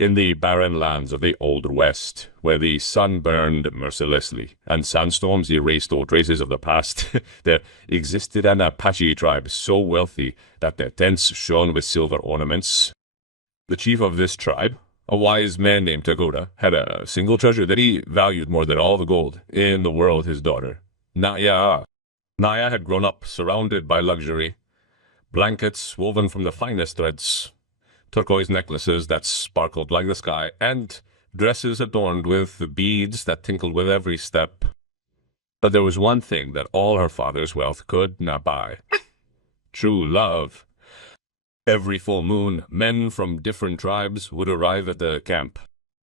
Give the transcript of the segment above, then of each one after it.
In the barren lands of the Old West, where the sun burned mercilessly and sandstorms erased all traces of the past, there existed an Apache tribe so wealthy that their tents shone with silver ornaments. The chief of this tribe, a wise man named Tagoda, had a single treasure that he valued more than all the gold in the world: his daughter, Naya. Naya had grown up surrounded by luxury, blankets woven from the finest threads, turquoise necklaces that sparkled like the sky, and dresses adorned with beads that tinkled with every step. But there was one thing that all her father's wealth could not buy: true love. Every full moon, men from different tribes would arrive at the camp.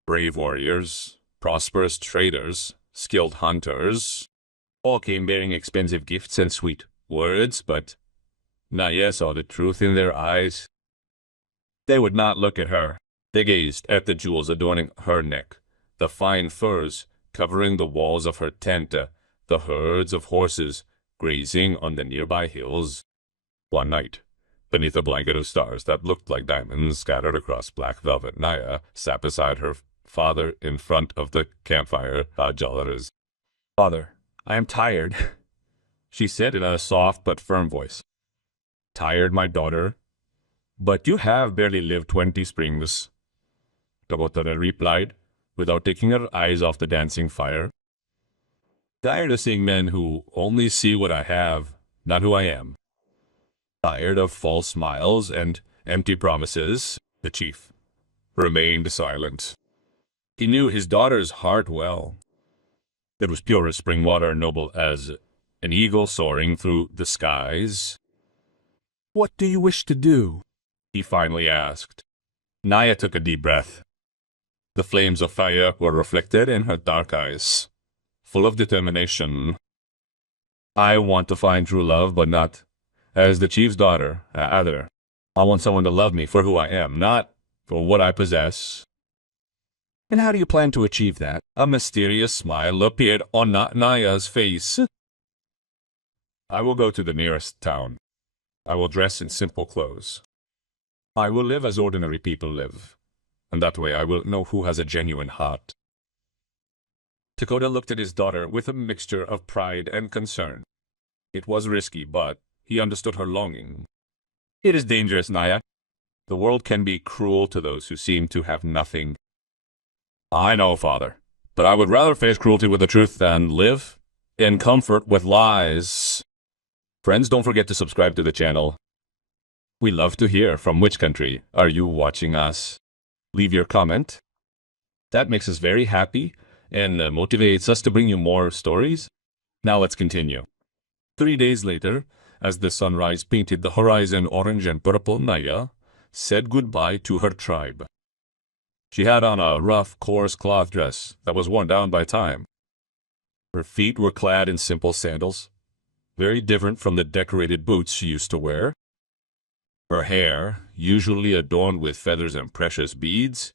Brave warriors, prosperous traders, skilled hunters, all came bearing expensive gifts and sweet words, but Naya saw the truth in their eyes. They would not look at her. They gazed at the jewels adorning her neck, the fine furs covering the walls of her tent, the herds of horses grazing on the nearby hills. One night, beneath a blanket of stars that looked like diamonds scattered across black velvet, Naya sat beside her father in front of the campfire. "Father, I am tired," she said in a soft but firm voice. "Tired, my daughter? But you have barely lived 20 springs," Tagoda replied, without taking her eyes off the dancing fire. "Tired of seeing men who only see what I have, not who I am. Tired of false smiles and empty promises." The chief remained silent. He knew his daughter's heart well. It was pure as spring water, noble as an eagle soaring through the skies. "What do you wish to do?" he finally asked. Naya took a deep breath. The flames of fire were reflected in her dark eyes, full of determination. "I want to find true love, but not as the chief's daughter, either. I want someone to love me for who I am, not for what I possess." "And how do you plan to achieve that?" A mysterious smile appeared on Naya's face. "I will go to the nearest town. I will dress in simple clothes. I will live as ordinary people live, and that way I will know who has a genuine heart." Tagoda looked at his daughter with a mixture of pride and concern. It was risky, but he understood her longing. "It is dangerous, Naya. The world can be cruel to those who seem to have nothing." "I know, father, but I would rather face cruelty with the truth than live in comfort with lies." Friends, don't forget to subscribe to the channel. We love to hear from which country are you watching us. Leave your comment. That makes us very happy and motivates us to bring you more stories. Now let's continue. 3 days later, as the sunrise painted the horizon orange and purple, Naya said goodbye to her tribe. She had on a rough, coarse cloth dress that was worn down by time. Her feet were clad in simple sandals, very different from the decorated boots she used to wear. Her hair, usually adorned with feathers and precious beads,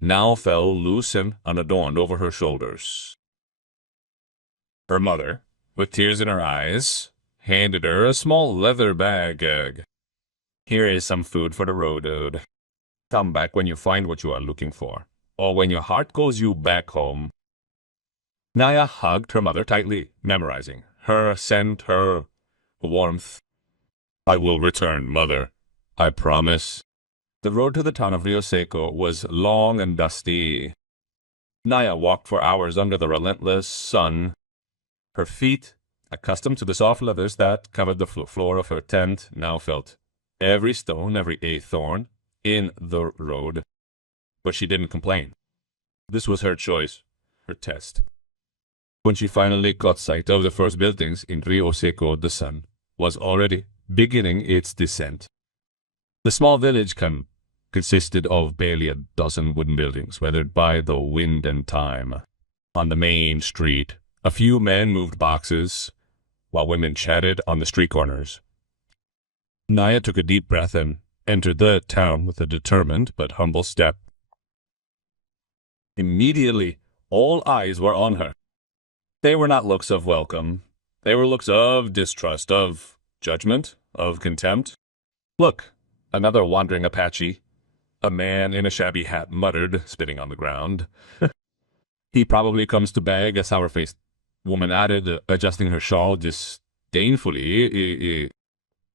now fell loose and unadorned over her shoulders. Her mother, with tears in her eyes, handed her a small leather bag. "Here is some food for the road, dude. Come back when you find what you are looking for, or when your heart calls you back home." Naya hugged her mother tightly, memorizing her scent, her warmth. "I will return, mother. I promise." The road to the town of Rio Seco was long and dusty. Naya walked for hours under the relentless sun. Her feet, accustomed to the soft leathers that covered the floor of her tent, now felt every stone, every thorn in the road. But she didn't complain. This was her choice, her test. When she finally caught sight of the first buildings in Rio Seco, the sun was already beginning its descent. The small village consisted of barely a dozen wooden buildings, weathered by the wind and time. On the main street, a few men moved boxes, while women chatted on the street corners. Naya took a deep breath and entered the town with a determined but humble step. Immediately, all eyes were on her. They were not looks of welcome. They were looks of distrust, of judgment, of contempt. "Look, another wandering Apache," A man in a shabby hat muttered, spitting on the ground. He probably comes to beg, a sour-faced woman added, adjusting her shawl disdainfully.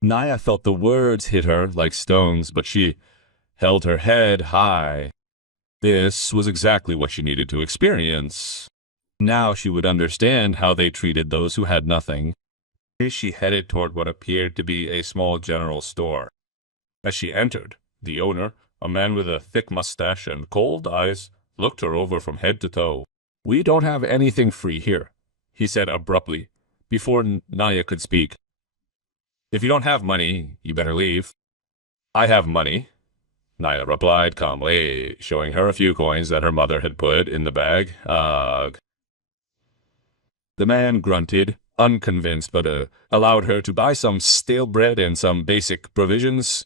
Naya felt the words hit her like stones, but she held her head high. This was exactly what she needed to experience. Now she would understand how they treated those who had nothing. She headed toward what appeared to be a small general store. As she entered, the owner, a man with a thick mustache and cold eyes, looked her over from head to toe. "We don't have anything free here," he said abruptly, before Naya could speak. "If you don't have money, you better leave." "I have money," Naya replied calmly, showing her a few coins that her mother had put in the bag. The man grunted, unconvinced, but allowed her to buy some stale bread and some basic provisions.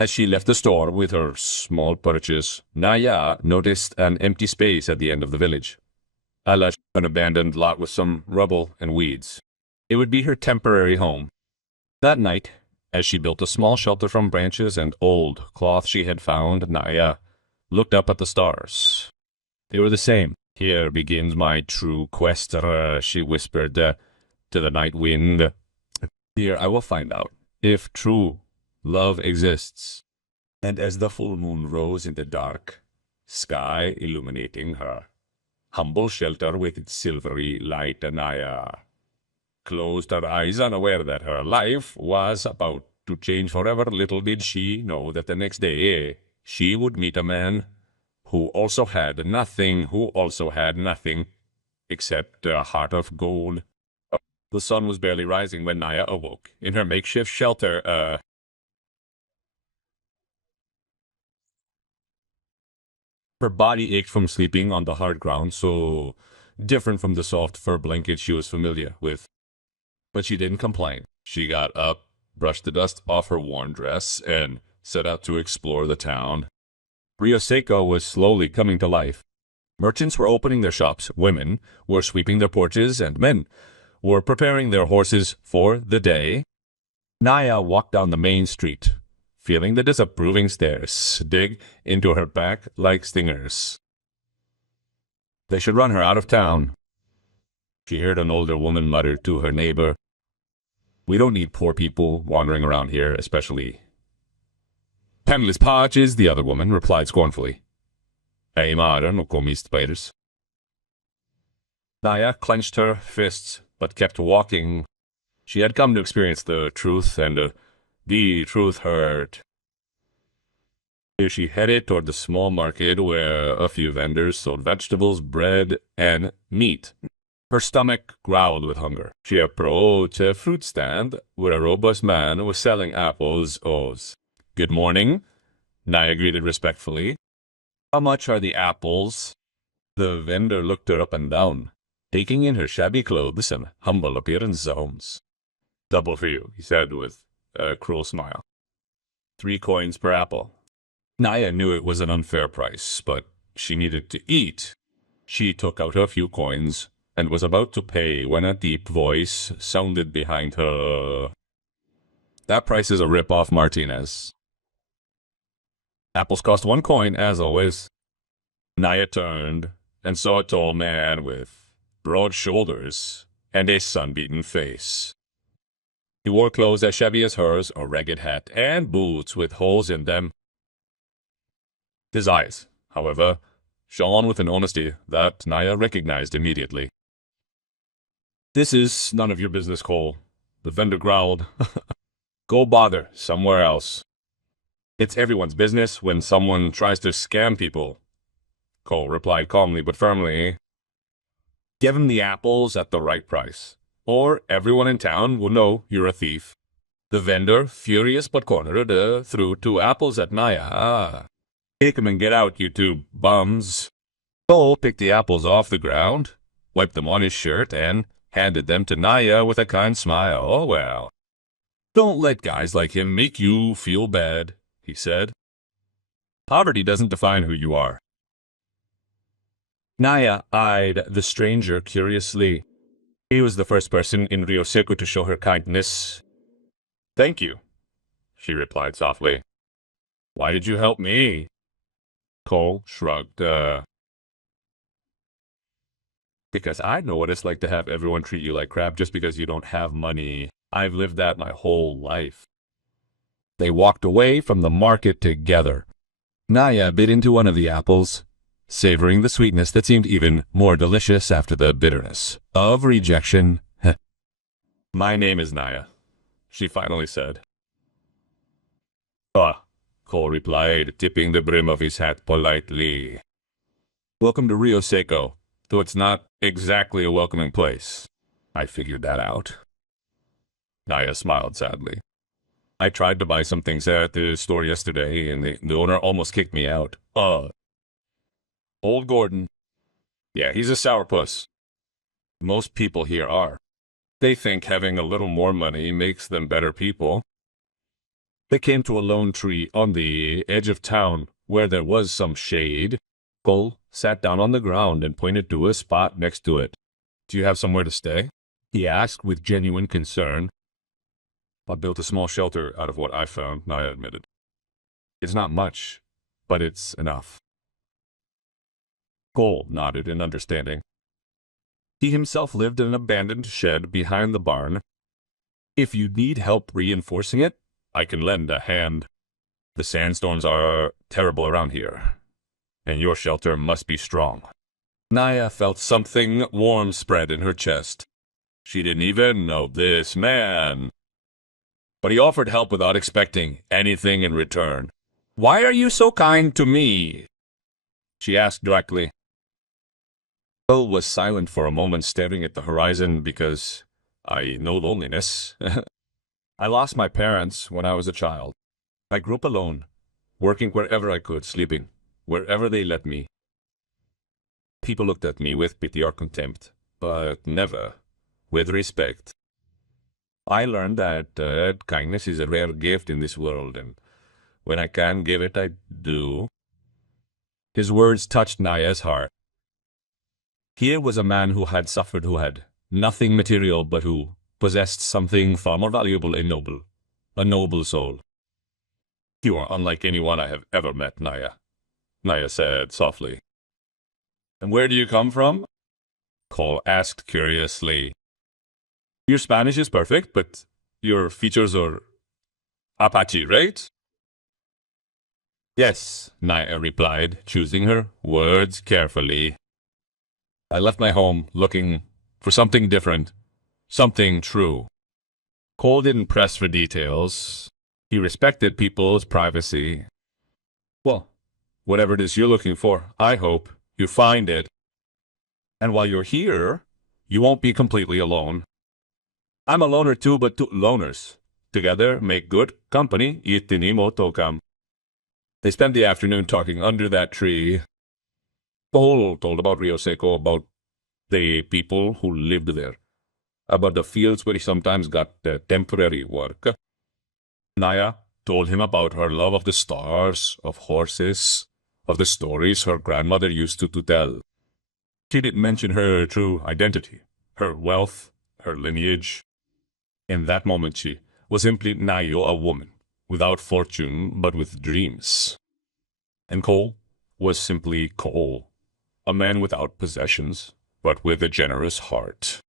As she left the store with her small purchase, Naya noticed an empty space at the end of the village. An abandoned lot with some rubble and weeds. It would be her temporary home. That night, as she built a small shelter from branches and old cloth she had found, Naya looked up at the stars. They were the same. "Here begins my true quest," she whispered to the night wind. "Here I will find out if true love exists." And as the full moon rose in the dark sky, illuminating her humble shelter with its silvery light, Naya closed her eyes, unaware that her life was about to change forever. Little did she know that the next day she would meet a man who also had nothing, except a heart of gold. The sun was barely rising when Naya awoke in her makeshift shelter. Her body ached from sleeping on the hard ground, so different from the soft fur blanket she was familiar with. But she didn't complain. She got up, brushed the dust off her worn dress, and set out to explore the town. Rio Seco was slowly coming to life. Merchants were opening their shops, women were sweeping their porches, and men were preparing their horses for the day. Naya walked down the main street, feeling the disapproving stares dig into her back like stingers. They should run her out of town. She heard an older woman mutter to her neighbor, "We don't need poor people wandering around here, especially penniless pages," the other woman replied scornfully. "Ei mara no comi spiders." Naya clenched her fists, but kept walking. She had come to experience the truth, and the truth hurt. Here she headed toward the small market where a few vendors sold vegetables, bread, and meat. Her stomach growled with hunger. She approached a fruit stand where a robust man was selling apples. "Good morning," Naya greeted respectfully. "How much are the apples?" The vendor looked her up and down, taking in her shabby clothes and humble appearance. "Double for you," he said with a cruel smile. 3 coins per apple. Naya knew it was an unfair price, but she needed to eat. She took out a few coins and was about to pay when a deep voice sounded behind her. "That price is a rip-off, Martinez." "Apples cost 1 coin, as always." Naya turned and saw a tall man with broad shoulders and a sun-beaten face. He wore clothes as shabby as hers, a ragged hat, and boots with holes in them. His eyes, however, shone with an honesty that Naya recognized immediately. "This is none of your business, Cole," the vendor growled. "Go bother somewhere else." "It's everyone's business when someone tries to scam people," Cole replied calmly but firmly. "Give him the apples at the right price, or everyone in town will know you're a thief." The vendor, furious but cornered, threw 2 apples at Naya. "Take 'em and get out, you 2 bums." Cole picked the apples off the ground, wiped them on his shirt, and handed them to Naya with a kind smile. "Oh, well, don't let guys like him make you feel bad," he said. "Poverty doesn't define who you are." Naya eyed the stranger curiously. He was the first person in Rio Seco to show her kindness. "Thank you," she replied softly. Why did you help me? Cole shrugged. Because I know what it's like to have everyone treat you like crap just because you don't have money. I've lived that my whole life. They walked away from the market together. Naya bit into one of the apples, savoring the sweetness that seemed even more delicious after the bitterness of rejection. My name is Naya, she finally said. Ah, Cole replied, tipping the brim of his hat politely. Welcome to Rio Seco, though it's not exactly a welcoming place. I figured that out. Naya smiled sadly. I tried to buy some things at the store yesterday, and the owner almost kicked me out. Old Gordon. Yeah, he's a sourpuss. Most people here are. They think having a little more money makes them better people. They came to a lone tree on the edge of town where there was some shade. Cole sat down on the ground and pointed to a spot next to it. Do you have somewhere to stay? He asked with genuine concern. I built a small shelter out of what I found, Naya admitted. It's not much, but it's enough. Cole nodded in understanding. He himself lived in an abandoned shed behind the barn. If you need help reinforcing it, I can lend a hand. The sandstorms are terrible around here, and your shelter must be strong. Naya felt something warm spread in her chest. She didn't even know this man. But he offered help without expecting anything in return. Why are you so kind to me? She asked directly. Cole was silent for a moment, staring at the horizon because I know loneliness. I lost my parents when I was a child. I grew up alone, working wherever I could, sleeping wherever they let me. People looked at me with pity or contempt, but never with respect. I learned that kindness is a rare gift in this world, and when I can give it, I do. His words touched Naya's heart. Here was a man who had suffered, who had nothing material, but who possessed something far more valuable and noble, a noble soul. You are unlike anyone I have ever met, Naya, Naya said softly. And where do you come from? Cole asked curiously. Your Spanish is perfect, but your features are Apache, right? Yes, Naya replied, choosing her words carefully. I left my home looking for something different, something true. Cole didn't press for details. He respected people's privacy. Well, whatever it is you're looking for, I hope you find it. And while you're here, you won't be completely alone. I'm a loner too, but two loners together make good company. Itinimo tokam. They spent the afternoon talking under that tree. Cole told about Rio Seco, about the people who lived there, about the fields where he sometimes got temporary work. Naya told him about her love of the stars, of horses, of the stories her grandmother used to tell. She didn't mention her true identity, her wealth, her lineage. In that moment she was simply Naya, a woman, without fortune but with dreams. And Cole was simply Cole, a man without possessions, but with a generous heart.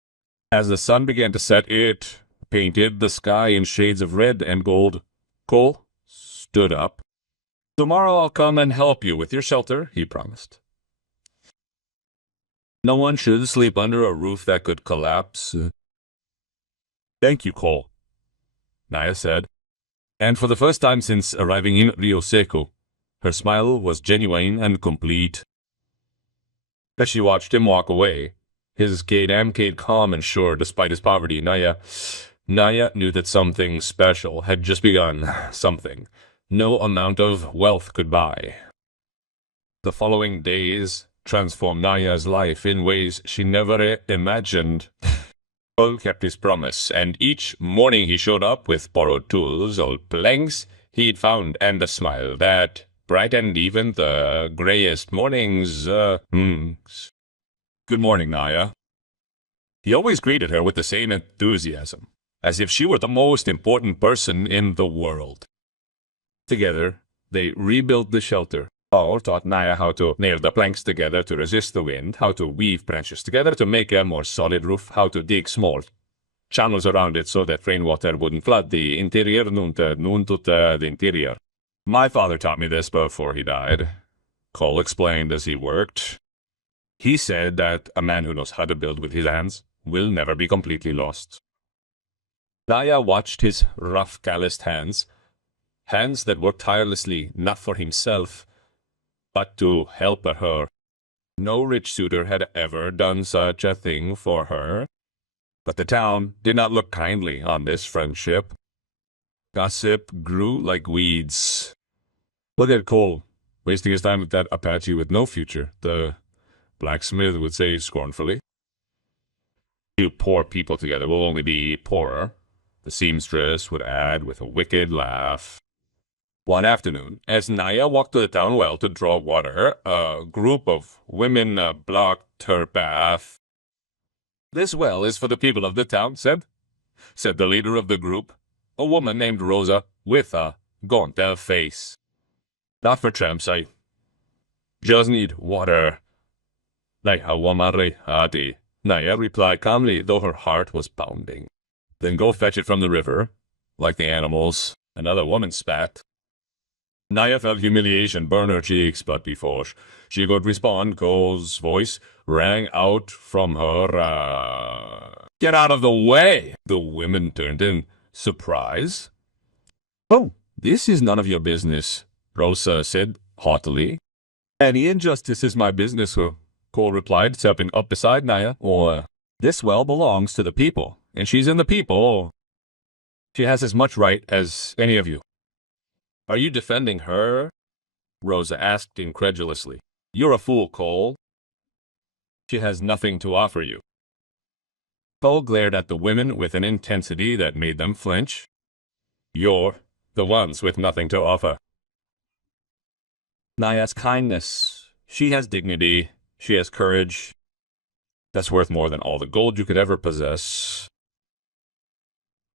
As the sun began to set, it painted the sky in shades of red and gold. Cole stood up. Tomorrow I'll come and help you with your shelter, he promised. No one should sleep under a roof that could collapse. Thank you, Cole, Naya said. And for the first time since arriving in Rio Seco, her smile was genuine and complete. As she watched him walk away, his gait calm and sure despite his poverty, Naya knew that something special had just begun, something no amount of wealth could buy. The following days transformed Naya's life in ways she never imagined. Cole kept his promise, and each morning he showed up with borrowed tools, old planks he'd found, and a smile that brightened even the grayest mornings. Good morning, Naya. He always greeted her with the same enthusiasm, as if she were the most important person in the world. Together, They rebuilt the shelter. Paul taught Naya how to nail the planks together to resist the wind, how to weave branches together to make a more solid roof, how to dig small channels around it so that rainwater wouldn't flood the interior, the interior. My father taught me this before he died, Cole explained as he worked. He said that a man who knows how to build with his hands will never be completely lost. Naya watched his rough, calloused hands that worked tirelessly, not for himself, but to help her. No rich suitor had ever done such a thing for her. But the town did not look kindly on this friendship. Gossip grew like weeds. Look at Cole, wasting his time with that Apache with no future, the blacksmith would say scornfully. You poor people together will only be poorer, the seamstress would add with a wicked laugh. One afternoon, as Naya walked to the town well to draw water, a group of women blocked her path. This well is for the people of the town, said the leader of the group, a woman named Rosa with a gaunt face. Not for tramps, I just need water. Naya replied calmly, though her heart was pounding. Then go fetch it from the river, like the animals. Another woman spat. Naya felt humiliation burn her cheeks, but before she could respond, Cole's voice rang out from her, Get out of the way! The women turned in surprise. Oh, this is none of your business, Rosa said haughtily. Any injustice is my business, Cole replied, stepping up beside Naya. Or, this well belongs to the people, and she's in the people. She has as much right as any of you. Are you defending her? Rosa asked incredulously. You're a fool, Cole. She has nothing to offer you. Cole glared at the women with an intensity that made them flinch. You're the ones with nothing to offer. Naya's kindness. She has dignity. She has courage. That's worth more than all the gold you could ever possess.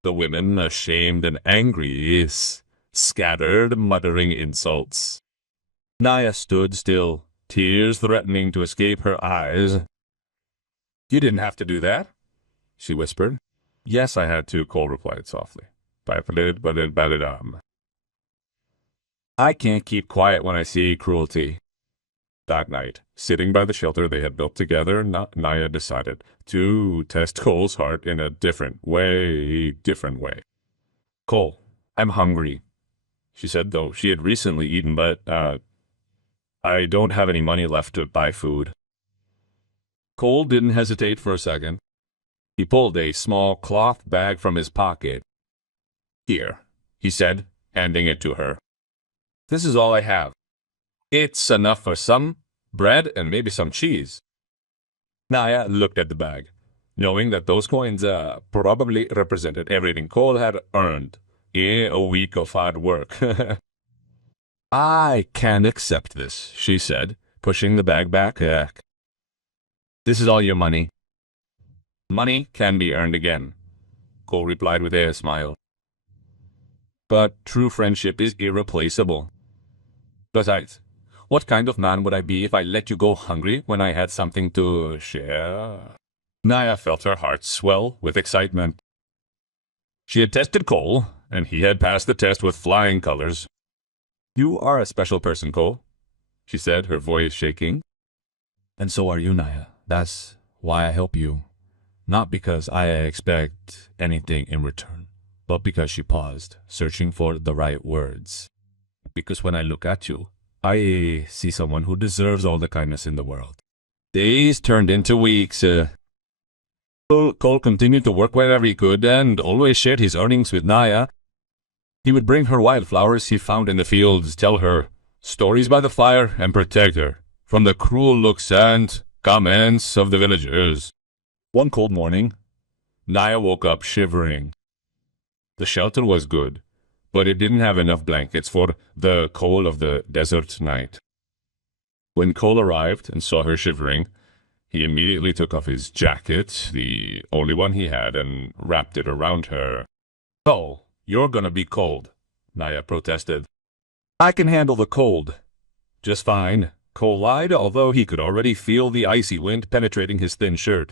The women, ashamed and angry, scattered, muttering insults. Naya stood still, tears threatening to escape her eyes. You didn't have to do that, she whispered. Yes, I had to, Cole replied softly. I can't keep quiet when I see cruelty. That night, sitting by the shelter they had built together, Naya decided to test Cole's heart in a different way. Cole, I'm hungry, she said, though she had recently eaten, but, I don't have any money left to buy food. Cole didn't hesitate for a second. He pulled a small cloth bag from his pocket. Here, he said, handing it to her. This is all I have. It's enough for some bread and maybe some cheese. Naya looked at the bag, knowing that those coins probably represented everything Cole had earned in a week of hard work. I can't accept this, she said, pushing the bag back. This is all your money. Money can be earned again, Cole replied with a smile. But true friendship is irreplaceable. Besides, what kind of man would I be if I let you go hungry when I had something to share? Naya felt her heart swell with excitement. She had tested Cole, and he had passed the test with flying colors. You are a special person, Cole, she said, her voice shaking. And so are you, Naya. That's why I help you. Not because I expect anything in return, but because she paused, searching for the right words. Because when I look at you, I see someone who deserves all the kindness in the world. Days turned into weeks. Cole continued to work wherever he could and always shared his earnings with Naya. He would bring her wildflowers he found in the fields, tell her stories by the fire, and protect her from the cruel looks and comments of the villagers. One cold morning, Naya woke up shivering. The shelter was good, but it didn't have enough blankets for the cold of the desert night. When Cole arrived and saw her shivering, he immediately took off his jacket, the only one he had, and wrapped it around her. Cole, you're gonna be cold, Naya protested. I can handle the cold. Just fine, Cole lied, although he could already feel the icy wind penetrating his thin shirt.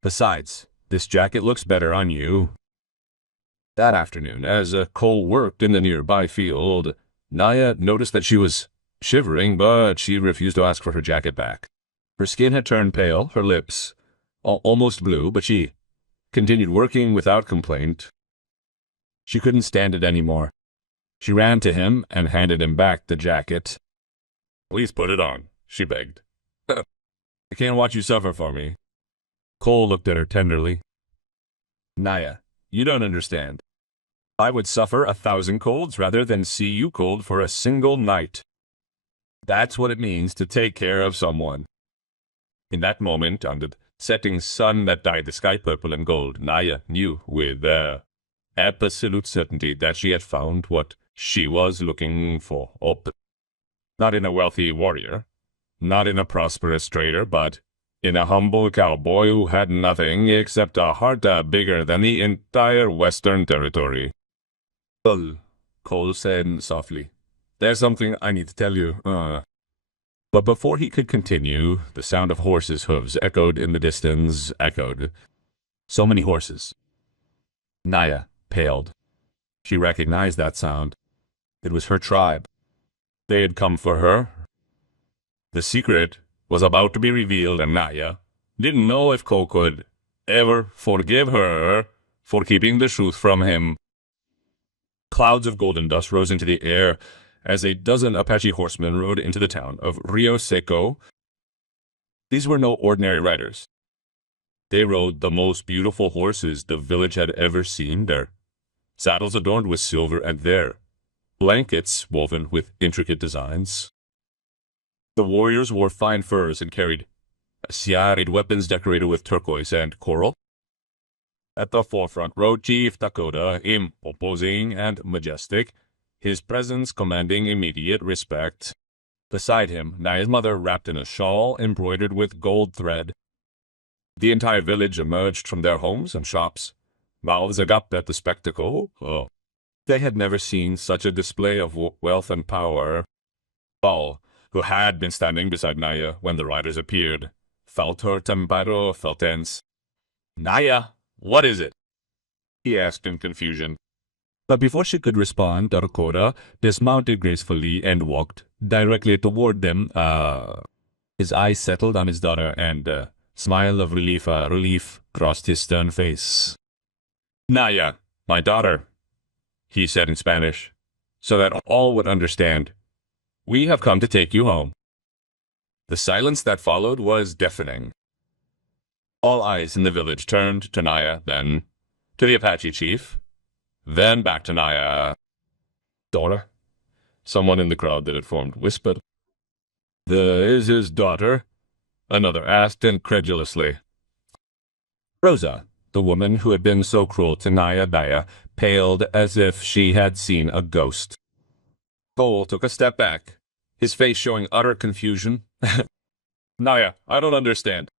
Besides, this jacket looks better on you. That afternoon, as Cole worked in the nearby field, Naya noticed that she was shivering, but she refused to ask for her jacket back. Her skin had turned pale, her lips almost blue, but she continued working without complaint. She couldn't stand it anymore. She ran to him and handed him back the jacket. Please put it on, she begged. I can't watch you suffer for me. Cole looked at her tenderly. Naya, you don't understand. I would suffer 1,000 colds rather than see you cold for a single night. That's what it means to take care of someone. In that moment, under the setting sun that dyed the sky purple and gold, Naya knew with absolute certainty that she had found what she was looking for. Not in a wealthy warrior, not in a prosperous trader, but in a humble cowboy who had nothing except a heart bigger than the entire Western Territory. Well, Cole said softly, there's something I need to tell you. But before he could continue, the sound of horses' hooves echoed in the distance, echoed. So many horses. Naya paled. She recognized that sound. It was her tribe. They had come for her. The secret was about to be revealed, and Naya didn't know if Cole could ever forgive her for keeping the truth from him. Clouds of golden dust rose into the air as a dozen Apache horsemen rode into the town of Rio Seco. These were no ordinary riders. They rode the most beautiful horses the village had ever seen, their saddles adorned with silver and their blankets woven with intricate designs. The warriors wore fine furs and carried serried weapons decorated with turquoise and coral. At the forefront rode Chief Dakota, imposing and majestic, his presence commanding immediate respect. Beside him, Naya's mother wrapped in a shawl embroidered with gold thread. The entire village emerged from their homes and shops, mouths agape at the spectacle. They had never seen such a display of wealth and power. Paul, who had been standing beside Naya when the riders appeared, felt her tempero, felt tense. Naya, what is it? He asked in confusion. But before she could respond, Dakota dismounted gracefully and walked directly toward them. His eyes settled on his daughter, and a smile of relief crossed his stern face. Naya, my daughter, he said in Spanish, so that all would understand. We have come to take you home. The silence that followed was deafening. All eyes in the village turned to Naya, then to the Apache chief, then back to Naya. Daughter? Someone in the crowd that had formed whispered. Is his daughter? Another asked incredulously. Rosa, the woman who had been so cruel to Naya, paled as if she had seen a ghost. Cole took a step back, his face showing utter confusion. Naya, I don't understand.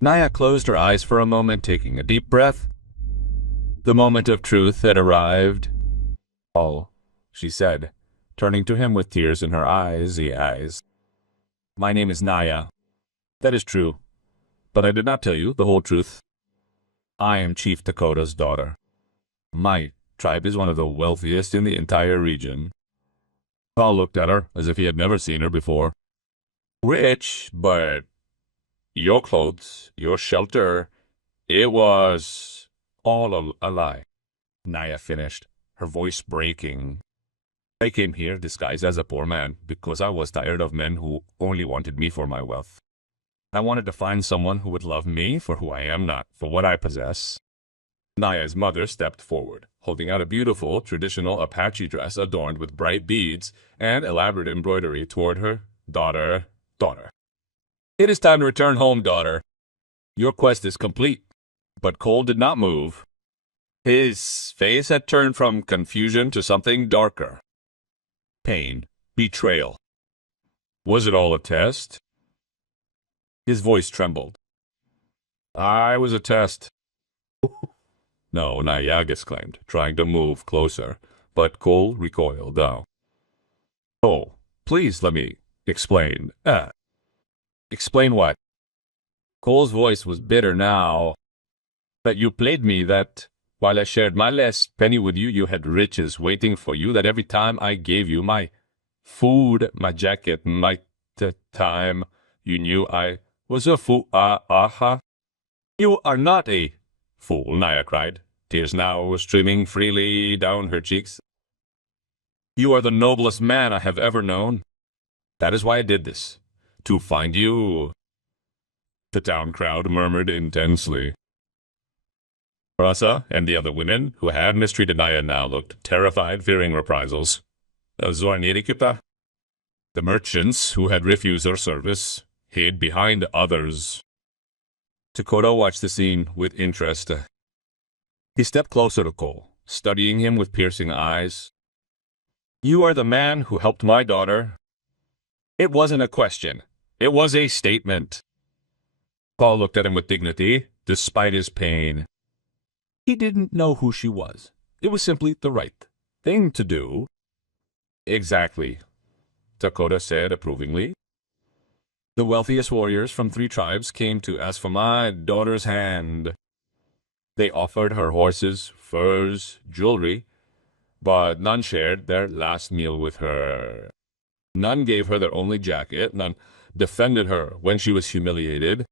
Naya closed her eyes for a moment, taking a deep breath. The moment of truth had arrived. Oh, she said, turning to him with tears in her eyes. My name is Naya. That is true, but I did not tell you the whole truth. I am Chief Dakota's daughter. My tribe is one of the wealthiest in the entire region. Paul looked at her as if he had never seen her before. Rich, but your clothes, your shelter, it was all a lie. Naya finished, her voice breaking. I came here disguised as a poor man because I was tired of men who only wanted me for my wealth. I wanted to find someone who would love me for who I am, not for what I possess. Naya's mother stepped forward, holding out a beautiful, traditional Apache dress adorned with bright beads and elaborate embroidery toward her daughter. It is time to return home, daughter. Your quest is complete. But Cole did not move. His face had turned from confusion to something darker. Pain, betrayal. Was it all a test? His voice trembled. I was a test. No, Naya exclaimed, trying to move closer. but Cole recoiled. Oh, please let me explain. Explain what? Cole's voice was bitter now. That you played me, that while I shared my last penny with you, you had riches waiting for you, that every time I gave you my food, my jacket, my time, you knew I was a fool. You are not a fool, Naya cried, tears now streaming freely down her cheeks. You are the noblest man I have ever known. That is why I did this, to find you. The town crowd murmured intensely. Rasa and the other women who had mistreated Naya now looked terrified, fearing reprisals. The merchants who had refused her service hid behind others. Dakota watched the scene with interest. He stepped closer to Cole, studying him with piercing eyes. You are the man who helped my daughter. It wasn't a question. It was a statement. Cole looked at him with dignity, despite his pain. He didn't know who she was. It was simply the right thing to do. Exactly, Dakota said approvingly. The wealthiest warriors from 3 tribes came to ask for my daughter's hand. They offered her horses, furs, jewelry, but none shared their last meal with her. None gave her their only jacket, none defended her when she was humiliated.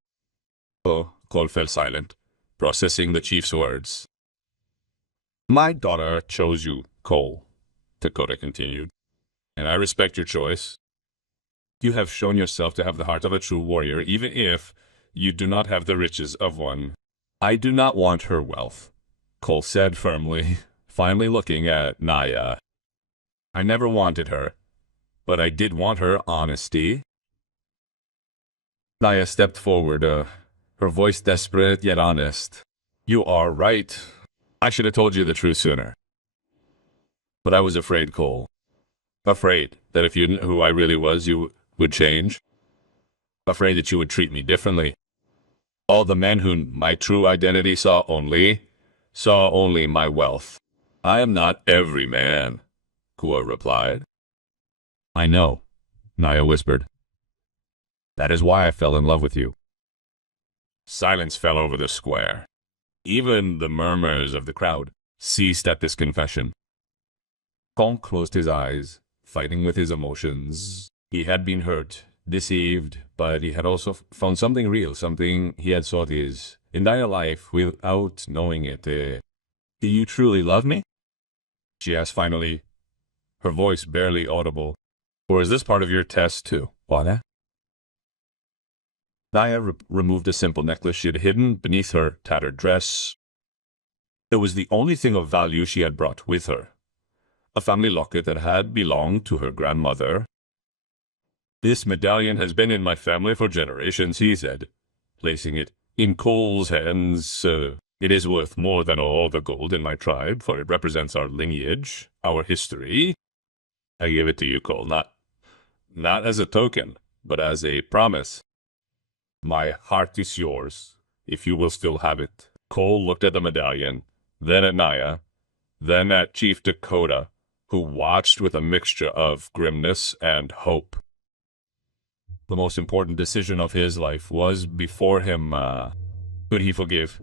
Oh, Cole fell silent, processing the chief's words. My daughter chose you, Cole, Dakota continued, and I respect your choice. You have shown yourself to have the heart of a true warrior, even if you do not have the riches of one. I do not want her wealth, Cole said firmly, finally looking at Naya. I never wanted her, but I did want her honesty. Naya stepped forward, her voice desperate yet honest. You are right. I should have told you the truth sooner. But I was afraid, Cole. Afraid that if you knew who I really was, you would change. Afraid that you would treat me differently. All the men whom my true identity saw only my wealth. I am not every man, Kua replied. I know, Naya whispered. That is why I fell in love with you. Silence fell over the square. Even the murmurs of the crowd ceased at this confession. Kong closed his eyes, fighting with his emotions. He had been hurt, deceived, but he had also found something real, something he had sought his entire life without knowing it. Do you truly love me? She asked finally, her voice barely audible. Or is this part of your test too, Wada? Naya removed a simple necklace she had hidden beneath her tattered dress. It was the only thing of value she had brought with her. A family locket that had belonged to her grandmother. This medallion has been in my family for generations, he said, placing it in Cole's hands. It is worth more than all the gold in my tribe, for it represents our lineage, our history. I give it to you, Cole, not as a token, but as a promise. My heart is yours, if you will still have it. Cole looked at the medallion, then at Naya, then at Chief Dakota, who watched with a mixture of grimness and hope. The most important decision of his life was before him. Could he forgive?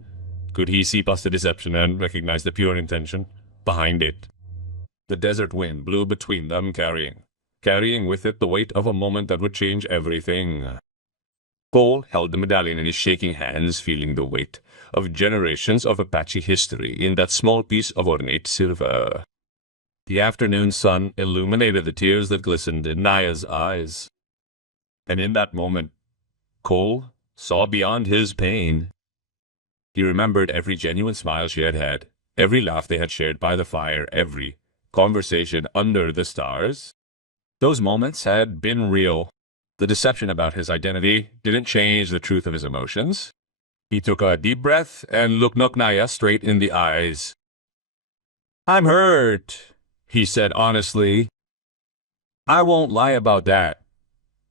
Could he see past the deception and recognize the pure intention behind it? The desert wind blew between them, carrying with it the weight of a moment that would change everything. Cole held the medallion in his shaking hands, feeling the weight of generations of Apache history in that small piece of ornate silver. The afternoon sun illuminated the tears that glistened in Naya's eyes. And in that moment, Cole saw beyond his pain. He remembered every genuine smile she had had, every laugh they had shared by the fire, every conversation under the stars. Those moments had been real. The deception about his identity didn't change the truth of his emotions. He took a deep breath and looked Naya straight in the eyes. I'm hurt, he said honestly. I won't lie about that,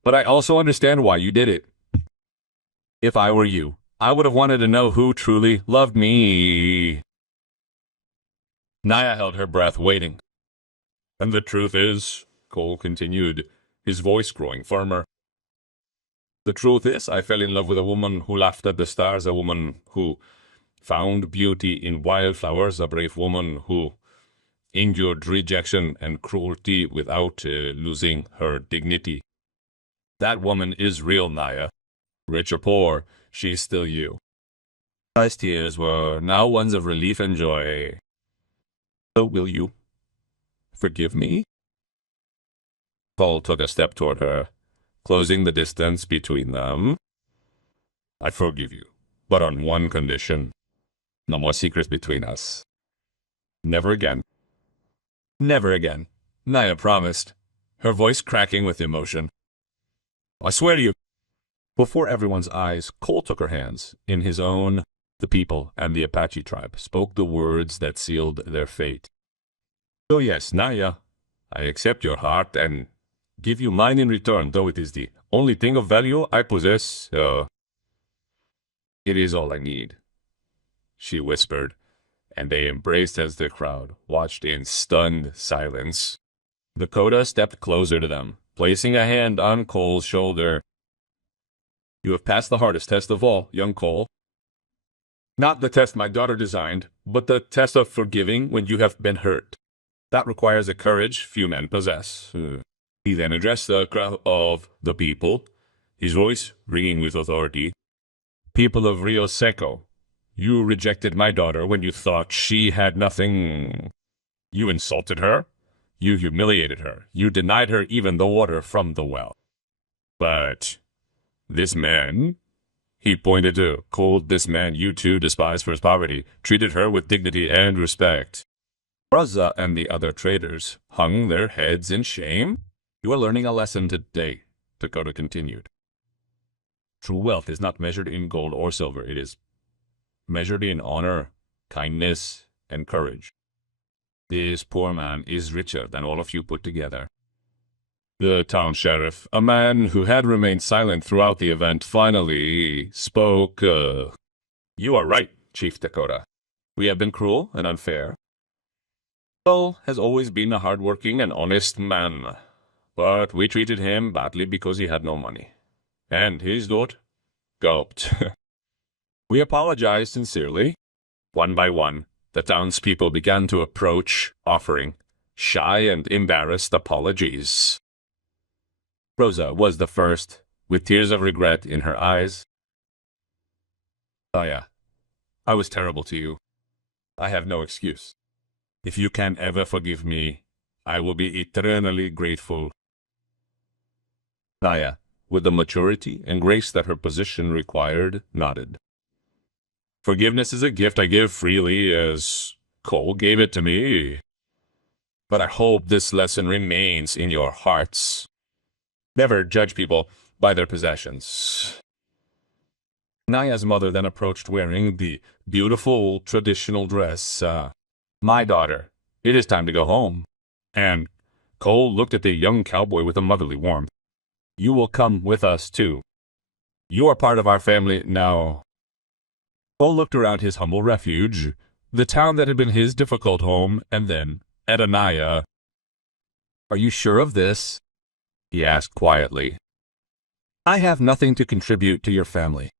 but I also understand why you did it. If I were you, I would have wanted to know who truly loved me. Naya held her breath, waiting. And the truth is, Cole continued, his voice growing firmer, the truth is, I fell in love with a woman who laughed at the stars, a woman who found beauty in wildflowers, a brave woman who endured rejection and cruelty without losing her dignity. That woman is real, Naya. Rich or poor, she's still you. Nice tears were now ones of relief and joy. So will you forgive me? Paul took a step toward her, closing the distance between them. I forgive you, but on one condition. No more secrets between us. Never again. Never again, Naya promised, her voice cracking with emotion. I swear to you. Before everyone's eyes, Cole took her hands. In his own, the people and the Apache tribe spoke the words that sealed their fate. So yes, Naya, I accept your heart and give you mine in return, though it is the only thing of value I possess. It is all I need, she whispered, and they embraced as the crowd watched in stunned silence. Dakota stepped closer to them, placing a hand on Cole's shoulder. You have passed the hardest test of all, young Cole. Not the test my daughter designed, but the test of forgiving when you have been hurt. That requires a courage few men possess. He then addressed the crowd of the people, his voice ringing with authority. People of Rio Seco, you rejected my daughter when you thought she had nothing. You insulted her. You humiliated her. You denied her even the water from the well. But this man, he pointed to Cole, this man you too despise for his poverty, treated her with dignity and respect. Raza and the other traders hung their heads in shame. You are learning a lesson today, Dakota continued. True wealth is not measured in gold or silver. It is measured in honor, kindness, and courage. This poor man is richer than all of you put together. The town sheriff, a man who had remained silent throughout the event, finally spoke. You are right, Chief Dakota. We have been cruel and unfair. Cole has always been a hard-working and honest man, but we treated him badly because he had no money. And his daughter gulped. We apologized sincerely. One by one, the townspeople began to approach, offering shy and embarrassed apologies. Rosa was the first, with tears of regret in her eyes. Aya, I was terrible to you. I have no excuse. If you can ever forgive me, I will be eternally grateful. Naya, with the maturity and grace that her position required, nodded. Forgiveness is a gift I give freely, as Cole gave it to me. But I hope this lesson remains in your hearts. Never judge people by their possessions. Naya's mother then approached wearing the beautiful traditional dress. My daughter, it is time to go home. And Cole looked at the young cowboy with a motherly warmth. You will come with us, too. You are part of our family now. Cole looked around his humble refuge, the town that had been his difficult home, and then at Naya. Are you sure of this? He asked quietly. I have nothing to contribute to your family.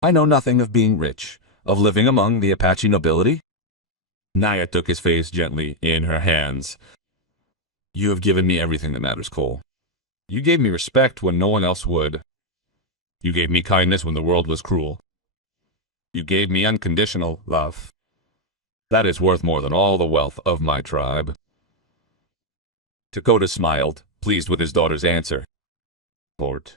I know nothing of being rich, of living among the Apache nobility. Naya took his face gently in her hands. You have given me everything that matters, Cole. You gave me respect when no one else would. You gave me kindness when the world was cruel. You gave me unconditional love. That is worth more than all the wealth of my tribe. Dakota smiled, pleased with his daughter's answer. Lord,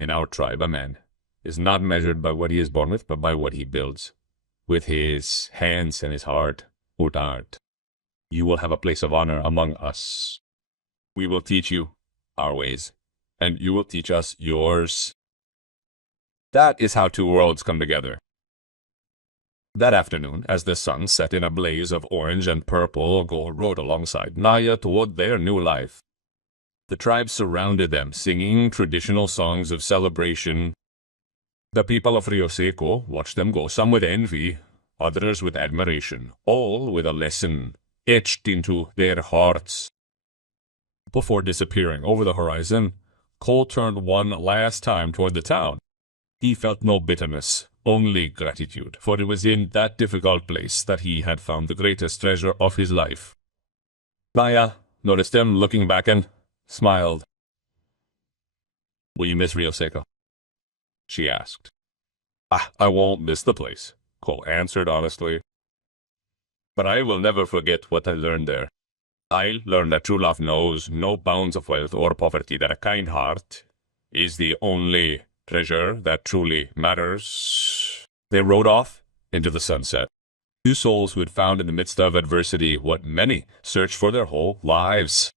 in our tribe, a man is not measured by what he is born with, but by what he builds. With his hands and his heart, Utart. You will have a place of honor among us. We will teach you our ways, and you will teach us yours. That is how two worlds come together. That afternoon, as the sun set in a blaze of orange and purple, Gold rode alongside Naya toward their new life. The tribe surrounded them, singing traditional songs of celebration. The people of Rio Seco watched them go, some with envy, others with admiration, all with a lesson etched into their hearts. Before disappearing over the horizon, Cole turned one last time toward the town. He felt no bitterness, only gratitude, for it was in that difficult place that he had found the greatest treasure of his life. Naya noticed him looking back and smiled. "Will you miss Rio Seco?" she asked. I won't miss the place," Cole answered honestly. "But I will never forget what I learned there. I learned that true love knows no bounds of wealth or poverty, that a kind heart is the only treasure that truly matters." They rode off into the sunset. Two souls who had found in the midst of adversity what many searched for their whole lives.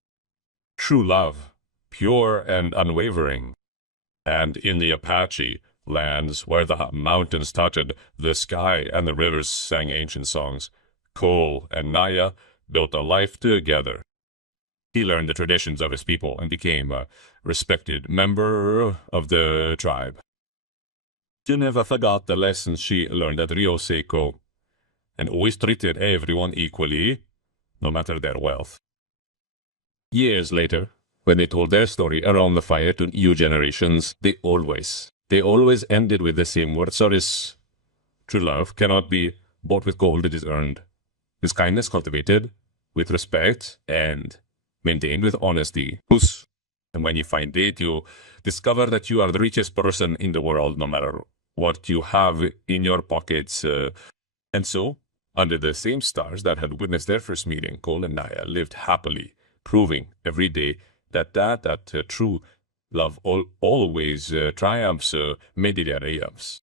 True love, pure and unwavering. And in the Apache lands where the mountains touched the sky and the rivers sang ancient songs, Cole and Naya built a life together. He learned the traditions of his people and became a respected member of the tribe. She never forgot the lessons she learned at Rio Seco, and always treated everyone equally, no matter their wealth. Years later, when they told their story around the fire to new generations, they always ended with the same words: "Soris, true love cannot be bought with gold, it is earned. Is kindness cultivated with respect and maintained with honesty. And when you find it, you discover that you are the richest person in the world, no matter what you have in your pockets." And so, under the same stars that had witnessed their first meeting, Cole and Naya lived happily, proving every day that true love always triumphs, made it triumphs.